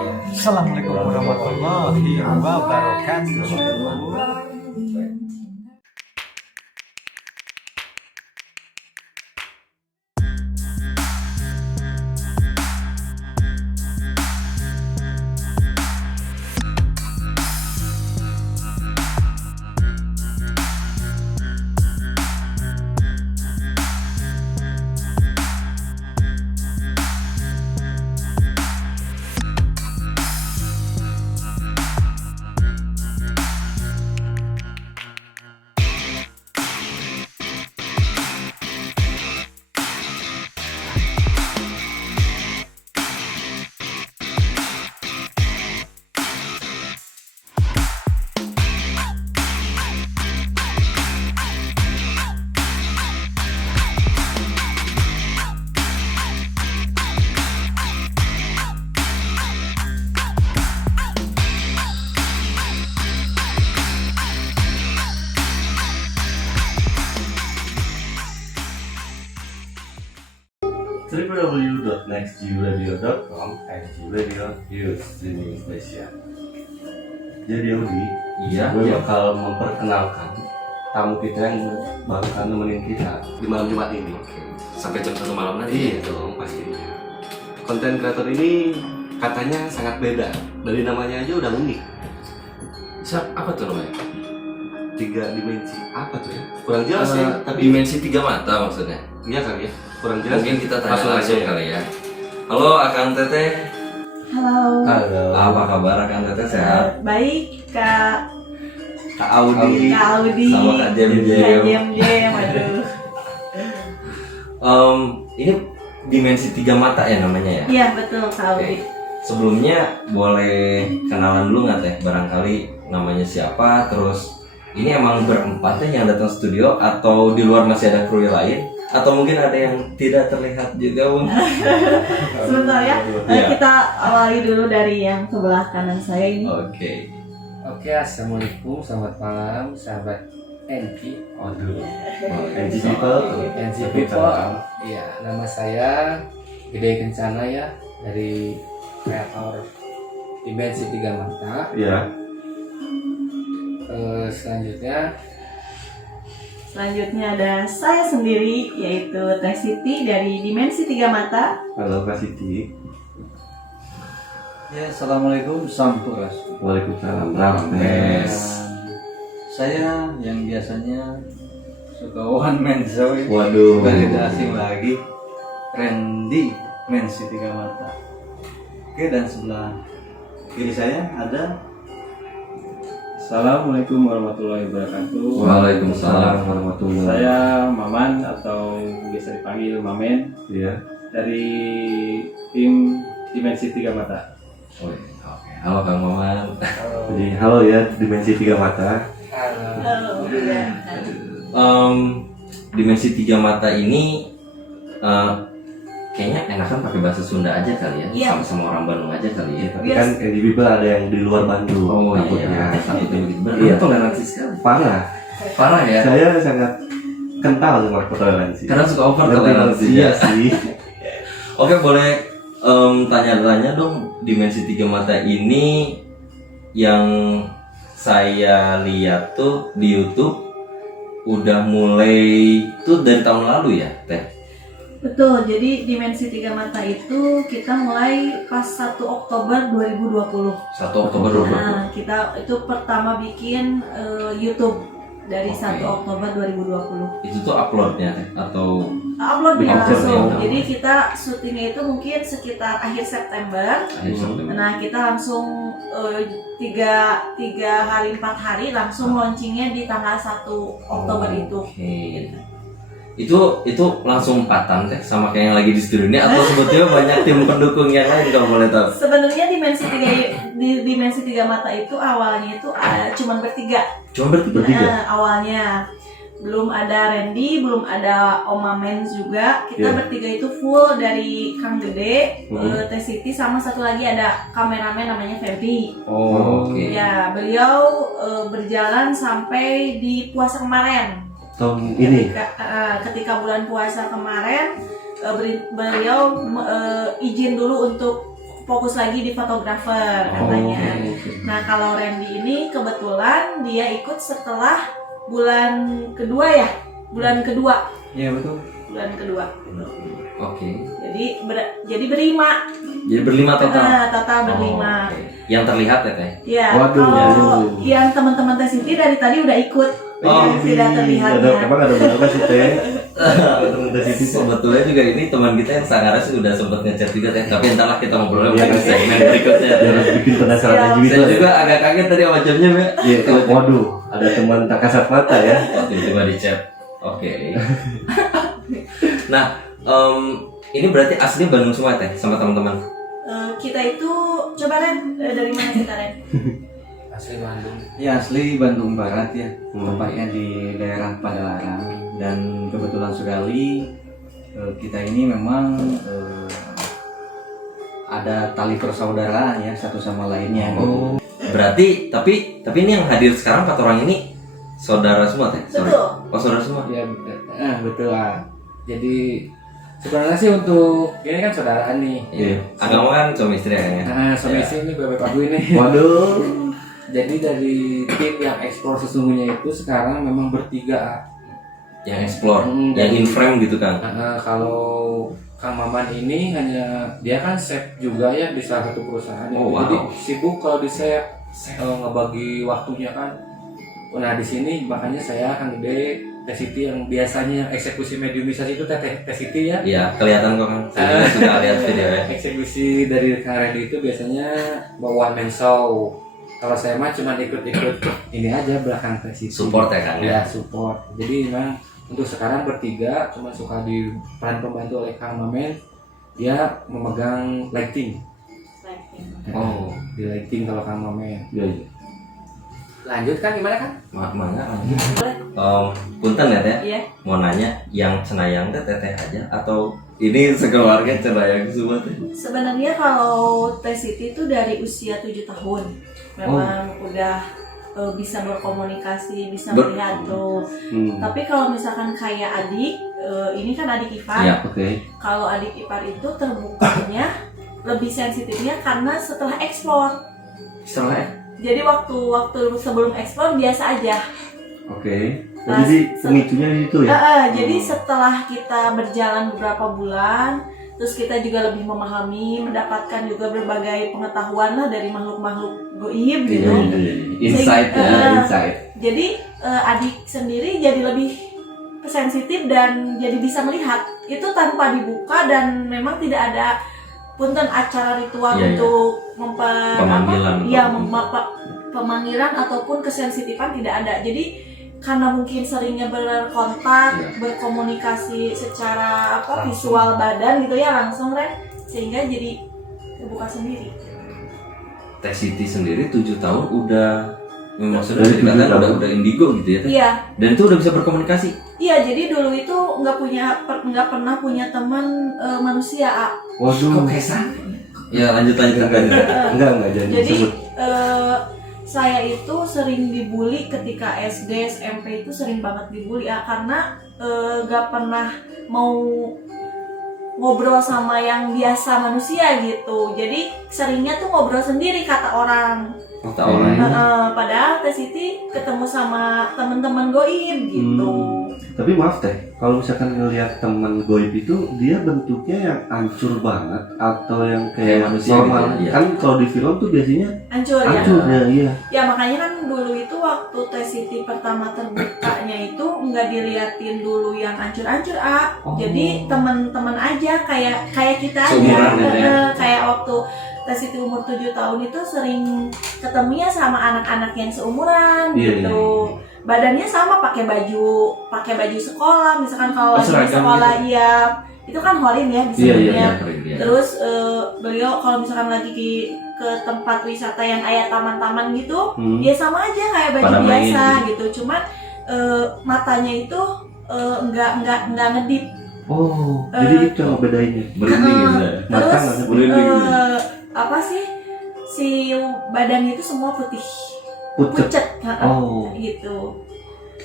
Assalamualaikum warahmatullahi wabarakatuh. www.nextgradio.com Radio News Streaming Station. Jadi Audi, gue bakal memperkenalkan tamu kita yang bakal nemenin kita di malam Jumat ini. Sampai jam 1 malam nanti. Iya dong pastinya. Konten kreator ini katanya sangat beda. Dari namanya aja udah unik. Apa tuh namanya? 3 dimensi. Apa tuh ya? Kurang jelas ya. Tapi Dimensi 3 mata maksudnya. iya kali ya. Kurang jelas. Mungkin kita tanya Langsung langsung aja ya. kali ya. Halo Akang Teteh. Halo. Halo. Apa kabar Akang Teteh, sehat? Baik, Kak Kak Audi. Audi. Sama Kak Jem. Kak Jem, aduh. Ini dimensi 3 mata ya namanya ya? Iya, betul, Kak Audi. Sebelumnya boleh kenalan dulu nggak Teh? Barangkali namanya siapa, terus ini emang berempat Teh yang datang studio atau di luar masih ada kru lain? Atau mungkin ada yang tidak terlihat juga, Bung? Sebentar ya. Iya. Kita awali dulu dari yang sebelah kanan saya ini. Oke. Oke, assalamualaikum, selamat malam, sahabat NG. Waduh. NG People. NG People. Iya, nama saya Gede Kencana ya, dari kreator Dimensi 3 Mata. Iya. Selanjutnya ada saya sendiri, yaitu Teh Siti dari Dimensi 3 Mata. Halo Kak Siti. Ya, assalamualaikum, sampurasun. Waalaikumsalam. Rames. Saya yang biasanya suka one man show ini. Waduh. Tidak asing lagi, Randy Mensi 3 Mata. Oke, dan sebelah kiri saya ada. Assalamualaikum warahmatullahi wabarakatuh. Waalaikumsalam warahmatullahi. Saya Maman atau biasa dipanggil Mamen Iya. dari tim Dimensi 3 Mata. Oh, iya. Oke. Halo Kang Maman. Jadi halo ya Dimensi 3 Mata. Halo. Dimensi 3 mata ini kayaknya enakan pakai bahasa Sunda aja kali ya. Iya. Sama-sama orang Bandung aja kali ya. Tapi kan NG People ada yang di luar Bandung. Oh takutnya. iya, takutnya begitu. Iya. Iya, toleransi sekali. Parah. Parah ya. Saya sangat kental sama toleransi. Karena suka over Ngerti toleransi Iya ya. sih. Oke, boleh tanya-tanya dong, Dimensi 3 mata ini yang saya lihat tuh di YouTube udah mulai tuh dari tahun lalu ya, Teh? Betul, jadi Dimensi 3 Mata itu kita mulai pas 1 Oktober 2020. 1 Oktober 2020. Nah, kita itu pertama bikin YouTube dari Oke. 1 Oktober 2020. Itu tuh uploadnya Teh? Atau Uploadnya Upload langsung. ya. Jadi kita syutingnya itu mungkin sekitar akhir September. akhir September? Nah, kita langsung 3 hari 4 hari langsung launchingnya di tanggal 1 Oktober itu. Oke. Itu langsung empatan Teh sama kayak yang lagi di studio ini atau sebetulnya banyak tim pendukung yang lain kalau boleh tahu? Sebenarnya Dimensi 3 Mata itu awalnya itu cuman bertiga. Cuma bertiga. Awalnya belum ada Randy, belum ada Om Mamens juga. Kita Iya. bertiga itu full dari Kang Gede, Hmm. Teh Siti, sama satu lagi ada kameramen namanya Febri. Oh, oke. Ya, beliau berjalan sampai di puasa kemarin. Tahun ini. Ketika bulan puasa kemarin, beliau izin dulu untuk fokus lagi di fotografer katanya. Nah kalau Randy ini kebetulan dia ikut setelah bulan kedua. Iya betul. Bulan kedua. Oke. Jadi berlima. Jadi berlima total. Total berlima. Oke. Yang terlihat ya teh. Ya, Waduh. kalau yang teman-teman Teh Siti dari tadi udah ikut. Tidak terlihat ya. Emang ada berapa sih teh? Teman Teh Siti tuh. Sebetulnya juga ini teman kita yang Sangaras udah sempat ngechat juga teh. Tapi entarlah kita ngobrolnya Iya, mungkin di segmen berikutnya. Harus bikin penasaran Siap. juga. Saya juga agak kaget tadi sama jamnya, Mbak. Iya, waduh, ada teman tak kasat mata ya. Oke, coba di chat. Oke. Nah, ini berarti asli Bandung semua teh sama teman-teman. Kita itu coba Ren, dari mana kita Ren? Asli Bandung. Ya asli Bandung Barat ya, Hmm. tepatnya di daerah Padalarang. Dan kebetulan sekali kita ini memang ada tali persaudaraan ya satu sama lainnya. Oh. Berarti tapi ini yang hadir sekarang 4 orang ini saudara semua teh. Sorry. Betul. Oh, saudara semua. Ya betul ah. Jadi sebenarnya sih untuk ini kan saudaraan nih. Iya. Agama kan suami istri ya. Nah, suami istri ini bebek aku ini. Waduh. Jadi dari tim yang eksplor sesungguhnya itu sekarang memang bertiga. Ah. Yang explore, Hmm, yang jadi- in frame gitu kan. Kalau Kang Maman ini hanya dia kan chef juga ya di salah satu perusahaan. Oh, wow. Jadi sibuk kalau di chef ngebagi waktunya kan. Nah di sini makanya saya Kang Gede Teh Siti yang biasanya eksekusi mediumisasi itu Teh Siti ya. Iya, kelihatan kok kan. Saya juga sudah lihat video ya. Eksekusi dari Kang Randy itu biasanya bawa one man show. Kalau saya mah cuma ikut-ikut ini aja belakang Teh Siti. Support ya kan ya. Ya support. Jadi memang untuk sekarang bertiga cuma suka di peran pembantu oleh Kang Mamen. Dia memegang lighting. Oh, Di lighting kalau Kang Mamen. Iya, iya. Lanjut kan gimana kan? mana? Punten ya teh. Iya. Mau nanya yang Cenayang teh teteh aja atau ini sekeluarga Cenayang semua teh? Sebenarnya kalau Teh Siti itu dari usia 7 tahun memang udah bisa berkomunikasi, bisa melihat tuh. Tapi kalau misalkan kayak adik, ini kan adik ipar. Iya. Oke. Kalau adik ipar itu terbukanya lebih sensitifnya karena setelah eksplor. Setelah Jadi waktu sebelum eksplor biasa aja. Oke. Oh, Nah, jadi pemicunya itu ya? Jadi setelah kita berjalan beberapa bulan, terus kita juga lebih memahami, mendapatkan juga berbagai pengetahuan lah dari makhluk-makhluk goib gitu. insight ya, Sehingga- insight. Jadi adik sendiri jadi lebih sensitif dan jadi bisa melihat itu tanpa dibuka dan memang tidak ada punten acara ritual Iya, iya. untuk Pemanggilan. pemanggilan ataupun kesensitifan tidak ada. Jadi karena mungkin seringnya berkontak, Iya. berkomunikasi secara visual badan gitu ya langsung Ren, sehingga jadi terbuka sendiri. Teh Siti sendiri 7 tahun udah maksudnya Dari 7 dikatakan tahun. udah indigo gitu ya teh. Iya. Dan itu udah bisa berkomunikasi. Iya, jadi dulu itu nggak pernah punya teman manusia. A. Waduh. kesan? Ya lanjut. Enggak jangan Jadi disebut. saya itu sering dibully ketika SD, SMP itu sering banget dibully ya karena nggak pernah mau ngobrol sama yang biasa manusia gitu. Jadi seringnya tuh ngobrol sendiri kata orang. Kata orang. Padahal Teh Siti ketemu sama teman-teman goib gitu. Tapi maaf teh, kalau misalkan ngelihat teman goib itu dia bentuknya yang hancur banget atau yang Kayak kayak manusia normal? gitu, iya. Kan kalau di film tuh biasanya Hancur ya. hancur ya, iya. Ya makanya kan dulu itu waktu Teh Siti pertama terbukanya itu nggak diliatin dulu yang ancur-ancur Oh. Jadi teman-teman aja kayak kita aja. Seumuran gitu ya? Kayak waktu Teh Siti umur 7 tahun itu sering ketemunya sama anak-anak yang seumuran Iya, gitu. Badannya sama, pakai baju sekolah. Misalkan kalau lagi di seragam sekolah gitu. iya itu kan horin ya Iya, disebutnya. Iya. Terus beliau kalau misalkan lagi ke tempat wisata yang kayak taman-taman gitu, ya sama aja kayak baju Pada main biasa gitu. Cuman matanya itu nggak ngedip. Oh, jadi itu yang ngebedainnya. Berhenti gitu ya. Mata Terus nggak Berhenti gitu. apa sih si badannya itu semua putih Pucet. pucet Oh. gitu.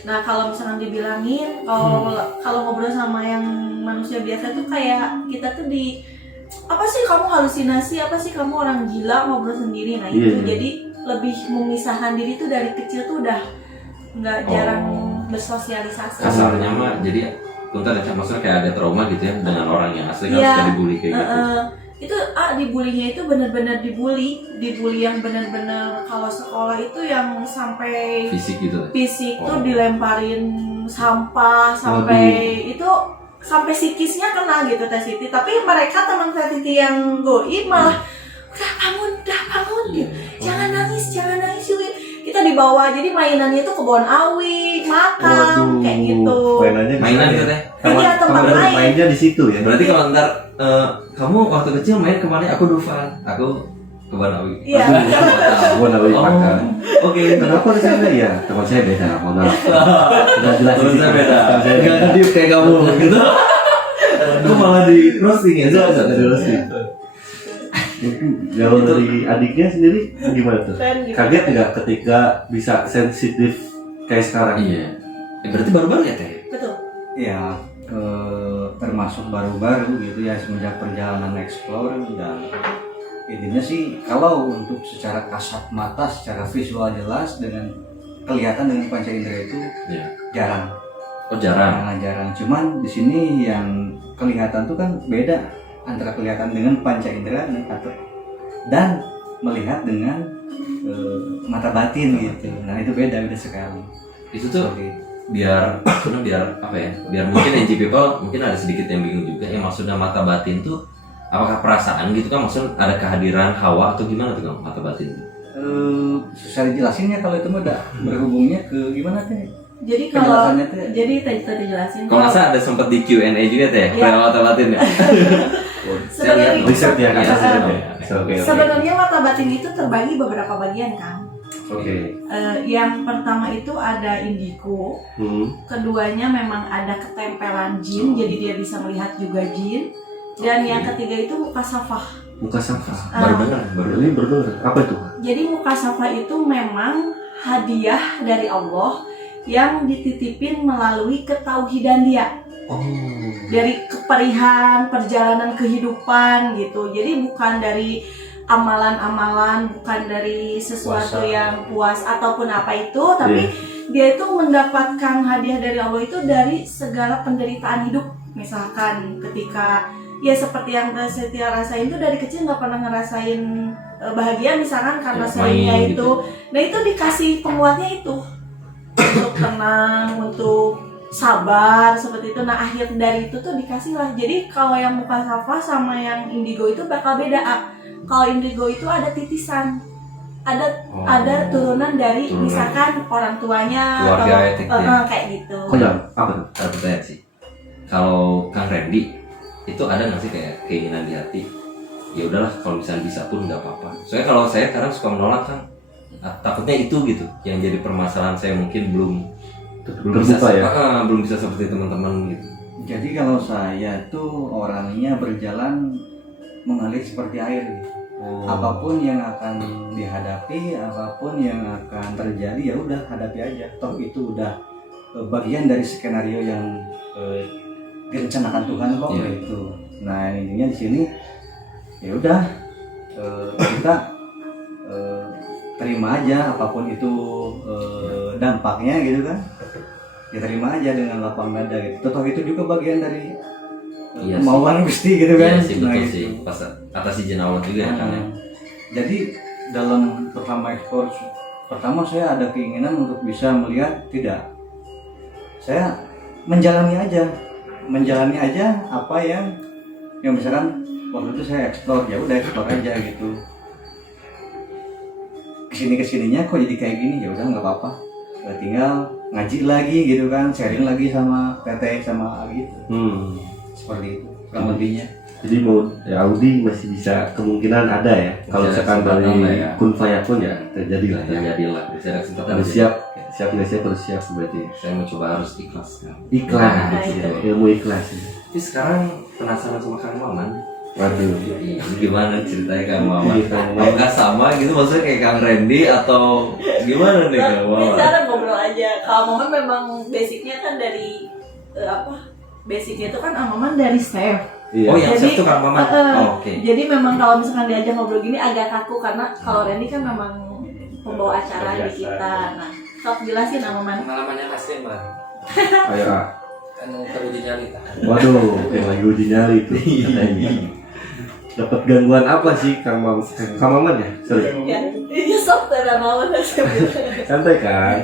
Nah kalau misalkan dibilangin kalau ngobrol sama yang manusia biasa tuh kayak kita tuh apa sih kamu halusinasi, apa sih kamu orang gila ngobrol sendiri. Nah Iya, itu iya. jadi lebih memisahkan diri tuh dari kecil tuh udah nggak jarang bersosialisasi. Kasarnya mah jadi bentar ya, maksudnya kayak ada trauma gitu ya dengan orang yang asli kan Iya. suka dibully kayak gitu. Itu dibulinya itu benar-benar dibully yang benar-benar kalau sekolah itu yang sampai Fisik gitu. fisik Oh. tuh dilemparin sampah sampai itu sampai psikisnya kena gitu Teh Siti. Tapi mereka teman Teh Siti yang goib malah udah bangun Iya. gitu. Jangan nangis yuk. Kita dibawa jadi mainannya itu kebun awi, makam kayak gitu. Mainan gitu teh. Iya, tempat main. mainnya di situ ya. Berarti kalau ntar kamu waktu kecil main kemana? Aku Dufan, aku ke Banawi. Iya. Gua nawarin Oh, makan. oke. Kenapa ada saya ya? Teman saya beda, mohon maaf. Udah jelas Temen saya beda. Teman saya Gak beda. ngediuk kayak kamu gitu. Aku malah di roasting ya. Enggak, di roasting. Kalau dari adiknya sendiri gimana tuh? Keren gitu. Kaget nggak ketika bisa sensitif kayak sekarang? Iya. Berarti baru-baru ya teh. Betul. Ya termasuk baru-baru gitu ya semenjak perjalanan explore. Dan intinya sih kalau untuk secara kasat mata, secara visual jelas dengan kelihatan dengan panca indera itu Iya. jarang. Oh jarang. Jarang. Cuman di sini yang kelihatan tuh kan beda antara kelihatan dengan panca indera dan melihat dengan mata batin gitu. Nah itu beda sekali. Itu tuh Seperti itu. biar apa ya? Biar mungkin NG people mungkin ada sedikit yang bingung juga. Yang maksudnya mata batin tuh apakah perasaan gitu kan? Maksudnya ada kehadiran hawa atau gimana tuh Kang, mata batin itu? Susah dijelasinnya kalau itu mah udah berhubungnya ke gimana teh? Jadi kalau Penjelasannya teh. jadi tadi jelasin Kalau nggak salah ada sempat di Q&A juga teh, Iya. perihal mata batin ya. sebenarnya Riset ya, Iya, atas iya. ya. Oke. sebenarnya mata batin itu terbagi beberapa bagian kan. Oke. Yang pertama itu ada indigo, keduanya memang ada ketempelan jin, jadi dia bisa melihat juga jin. Dan yang ketiga itu mukasafah. Muka safa. Baru dengar, baru Ini berbeda. Apa itu? Jadi mukasafah itu memang hadiah dari Allah yang dititipin melalui ketauhidan dia. Oh. Dari keperihan perjalanan kehidupan gitu. Jadi bukan dari amalan-amalan, bukan dari sesuatu Puasa. yang puas ataupun apa itu, tapi dia itu mendapatkan hadiah dari Allah itu dari segala penderitaan hidup. Misalkan ketika ya seperti yang Setia rasain itu dari kecil nggak pernah ngerasain bahagia misalkan karena Ya, seringnya main itu. gitu. Nah itu dikasih penguatnya itu untuk tenang, untuk sabar seperti itu. Nah akhir dari itu tuh dikasih lah. Jadi kalau yang mukasafah sama yang indigo itu bakal beda. Kalau indigo itu ada titisan, ada turunan dari Turunan. misalkan orang tuanya Keluarga atau etiknya. kayak gitu. Kodam. Apa tuh? Ada pertanyaan sih. Kalau Kang Randy itu ada nggak sih kayak keinginan di hati? Ya udahlah kalau misalnya bisa pun nggak apa-apa. Soalnya kalau saya kadang suka menolak kan, takutnya itu gitu yang jadi permasalahan saya mungkin belum bisa Terbuka ya. belum bisa seperti teman-teman gitu. Jadi kalau saya tuh orangnya berjalan mengalir seperti air gitu. Apapun yang akan dihadapi, apapun yang akan terjadi ya udah hadapi aja. Toh itu udah bagian dari skenario yang direncanakan Tuhan kok Iya. gitu. Nah intinya di sini ya udah kita terima aja apapun itu dampaknya gitu kan. Ya terima aja dengan lapang dada gitu. Toh itu juga bagian dari Iya kemauan Gusti gitu kan. Iya sih betul Nah, sih. gitu. Pas atas izin Allah juga ya kan ya. Jadi dalam pertama ekspor pertama saya ada keinginan untuk bisa melihat tidak. Saya menjalani aja apa yang misalkan waktu itu saya eksplor ya udah eksplor aja gitu. Kesininya kok jadi kayak gini ya udah nggak apa-apa. Tinggal ngaji lagi gitu kan, sharing lagi sama Teteh sama A gitu. Seperti itu kurang lebihnya. Jadi mau ya Audi masih bisa kemungkinan ada ya. Kalau Bisa misalkan kesempatan dari lah ya. kun fayakun ya terjadi lah ya. Terjadilah. Bisa ada kesempatan. Harus aja. siap nggak siap harus siap berarti. Saya mau coba harus ikhlas kan. Ikhlas, Nah, gitu. itu. Ilmu ikhlas. Ya. Tapi sekarang penasaran sama Kang Maman. Waduh. Ini gimana ceritanya Kang Maman? Iya, Kang Maman. Apakah sama gitu maksudnya kayak Kang Randy atau gimana nih Kang Maman? Bicara ngobrol aja. Kalau momen memang basicnya kan dari basicnya itu kan Amaman dari Steph. Iya. Oh, yang Jadi, chef tuh Kang Maman. Oke. Jadi memang kalau misalkan diajak ngobrol gini agak kaku karena kalau Randy kan memang pembawa acara di kita. Nah, sok jelasin Amaman. Pengalamannya kasih mah. Kayak Anu teruji nyali tah. waduh, kayak lagi uji nyali tuh. Dapat gangguan apa sih Kang Maman ya? Sorry. Ya, iya sok dan Amaman. Santai kan?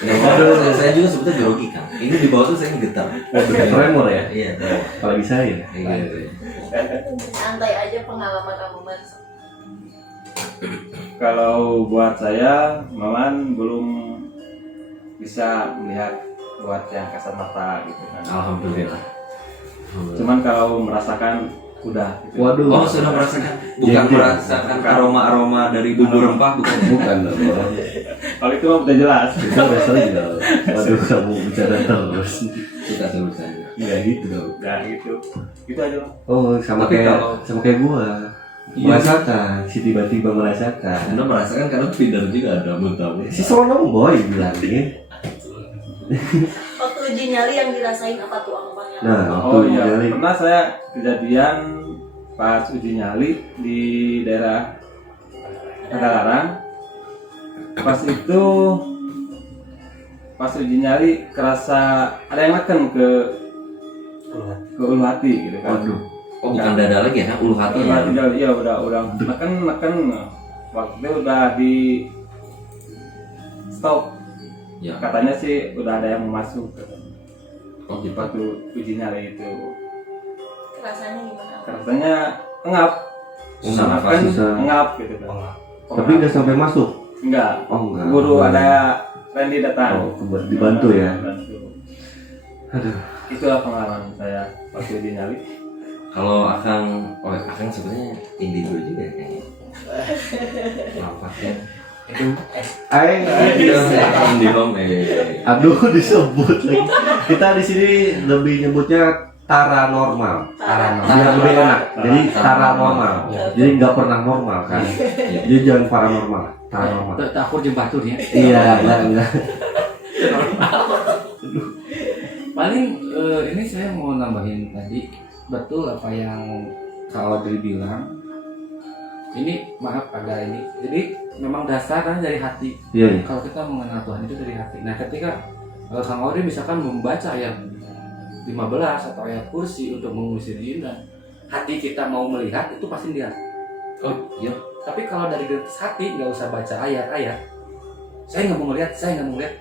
Waduh, saya juga sebetulnya grogi Kang. Ini di bawah tuh saya getar. Tremor ya? Iya, tremor. Apalagi saya. Iya. Santai aja pengalaman Amaman. Kalau buat saya, Maman belum bisa melihat buat yang kasat mata gitu kan. Alhamdulillah. Cuman kalau merasakan udah gitu. Waduh. Oh, sudah merasakan, bukan Jadi, merasakan aroma-aroma dari bumbu rempah, bukan? Bukan dong. Kalau itu mah udah jelas. Kita biasanya juga. Waduh, kamu bicara terus. Kita sebutkan. Enggak gitu dong. Udah gitu. Gitu aja lah. Oh, sama Tapi kayak kalau- gua. Iya. Merasakan, si tiba-tiba merasakan. Anda merasakan karena feeder juga ada muntahnya. Si Sono boy bilangin. Waktu uji nyali yang dirasain apa tuh Amaman yang? Nah, Oh waktu iya, nyali. pernah saya kejadian pas uji nyali di daerah Padalarang. Pas itu pas uji nyali kerasa ada yang neken ke ulu hati gitu kan. Waduh. Oh, bukan dada lagi ya, ulu hati Ulu ya. hati iya udah neken waktu itu udah di stop. Ya. Katanya sih udah ada yang mau masuk Oh, gitu. waktu uji nyali itu. Rasanya gimana? Rasanya engap. Susah Makan nafas, susah. engap gitu kan. Tapi udah sampai masuk. Enggak. Oh enggak. Guru ada Randy datang. Oh, dibantu ya. Dibantu. Aduh. Itulah pengalaman saya waktu uji nyali. Kalau Akang sebenarnya indigo juga ya kayaknya. Nampaknya. Aing. Indigo, Aduh, disebut lagi. Kita di sini lebih nyebutnya paranormal. Biar lebih enak. Jadi paranormal. Jadi nggak pernah normal kan. Jadi jangan paranormal. Paranormal. Takur jeung batur ya. Iya, enggak. Paling ini saya mau nambahin tadi, betul apa yang Kak Audrey bilang. Ini maaf ada ini. Jadi memang dasarnya dari hati. Iya. Kalau kita mengenal Tuhan itu dari hati. Nah, ketika Kang Audrey misalkan membaca ayat 15 atau ayat kursi untuk mengusir jin, dan hati kita mau melihat itu pasti lihat. Oh, iya. Tapi kalau dari detik hati nggak usah baca ayat-ayat. Saya nggak mau ngelihat, saya nggak mau ngelihat.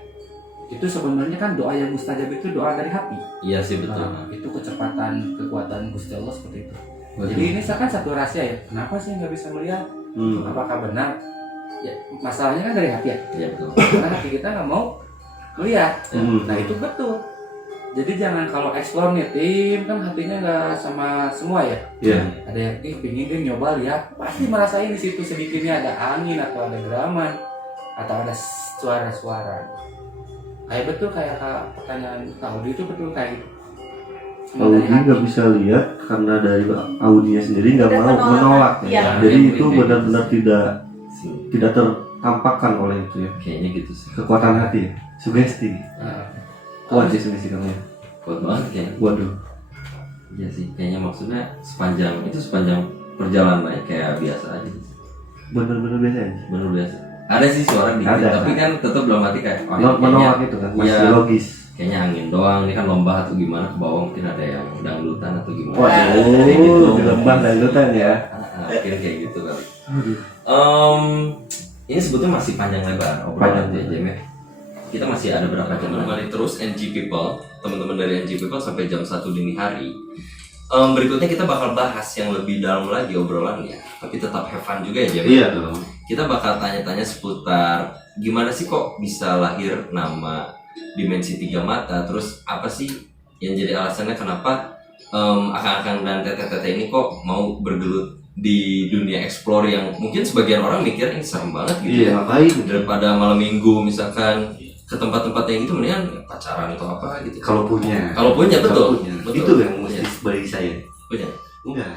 Itu sebenarnya kan doa yang mustajab itu doa dari hati. Iya sih betul. Nah, itu kecepatan kekuatan Gusti Allah seperti itu. Jadi ini kan satu rahasia ya. Kenapa sih nggak bisa melihat? Apakah benar? Ya masalahnya kan dari hati ya. Iya betul. Karena hati kita nggak mau melihat. Hmm. Nah itu betul. Jadi jangan kalau explore nih tim kan hatinya nggak sama semua ya. Iya. Ada yang pingin dia nyoba lihat, pasti merasain di situ sedikitnya ada angin atau ada geraman atau ada suara-suara. Kayak betul kayak pertanyaan Audi itu betul kayak gitu. Cuma dari Audi hati. nggak bisa lihat karena dari Audinya sendiri nggak Ada mau menolak. Iya. Ya. Jadi Iya, itu iya. benar-benar tidak tertampakkan oleh itu ya. Kayaknya gitu sih. Kekuatan hati, sugesti. Nah, Kuat sih sugesti kamu ya. Kuat banget kayaknya. Waduh. Iya sih. Kayaknya maksudnya sepanjang perjalanan kayak biasa aja. Benar-benar biasa aja. Benar biasa. Ada sih suara dikit, Ada. tapi kan tetap dalam hati kayak oh, Menolak itu kan masih Iya. logis. kayaknya angin doang. Ini kan lomba atau gimana ke bawah, mungkin ada yang dangdutan atau gimana. Waduh, Kayak gitu. di lembah dangdutan ya. Mungkin kayak gitu kali. Aduh. Ini sebetulnya masih panjang lebar obrolan Panjang. jam ya. Kita masih ada berapa jam kembali terus NG People, teman-teman dari NG People sampai jam 1 dini hari. Berikutnya kita bakal bahas yang lebih dalam lagi obrolannya, tapi tetap have fun juga ya Jam. Iya dong. Kita bakal tanya-tanya seputar gimana sih kok bisa lahir nama Dimensi Tiga Mata, terus apa sih yang jadi alasannya kenapa akang-akang dan tete-tete ini kok mau bergelut di dunia explore yang mungkin sebagian orang mikir ini serem banget gitu Iya, ya, ngapain? daripada malam minggu misalkan ke tempat-tempat yang gitu mendingan pacaran atau apa gitu. Kalau punya. Kalau punya betul. Kalau punya. Betul. Itu yang mesti bagi saya. Punya. Enggak.